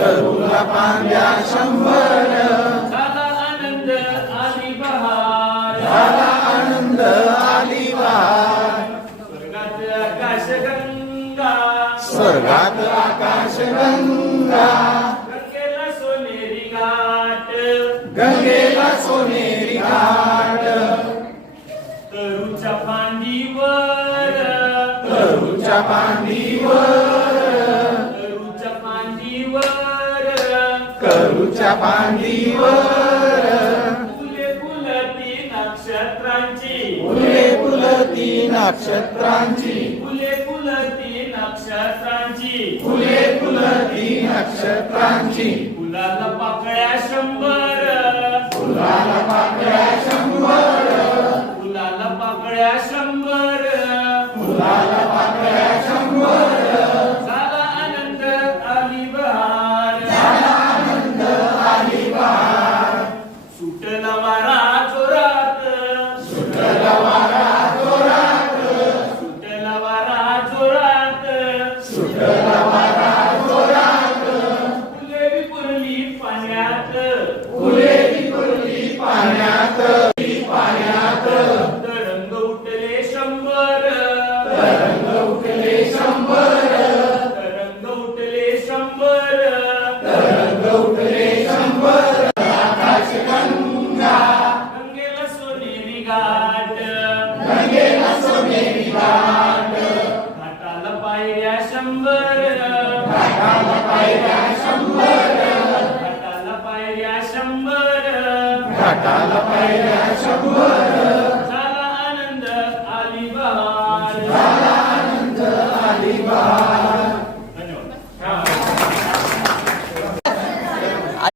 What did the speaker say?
करूला पांद्या शंभर, झाला आनंद आली बहार, झाला आनंद आली बहार. स्वर्गात आकाशगंगा, स्वर्गात आकाशगंगा, गंगेला सोनेरी घाट, गंगेला सोनेरी घाट. तरूच्या फांदीवर, तरूच्या फांदीवर, तरूच्या फांदीवर, करूच्या फांदीवर, फुले फुलती नक्षत्रांची, फुले फुलती नक्षत्रांची, फुले फुलती नक्षत्रांची, फुले फुलती नक्षत्रांची. फुलाला पाकळ्या शंभर, फुलाला पाकळ्या शंभर, फुलाला पाकळ्या शंभर, फुलाला पाकळ्या शंभर. झाला आनंद आली बहार, झाला आनंद आली बहार. सुटला वारा जोरात, सुटला वारा जोरात, सुटला वारा जोरात, सुटला वारा जोरात. फुले विपुरली पाण्यात, फुले विखुरली पाण्यात, पाण्यात. तरंग उठले शंभर, तरंग उठले शंभर, तरंग उठले शंभर, तरंग उठले शंभर. आकाशगंगा, गंगेला सोनेरी घाट, गंगेला सोनेरी घाट. घाटाला पायऱ्या शंभर, घाटाला पायऱ्या शंभर, घाटाला पायऱ्या शंभर, घाटाला पायऱ्या शंभर. झाला आनंद आली बहार, झाला आनंद आली बहार.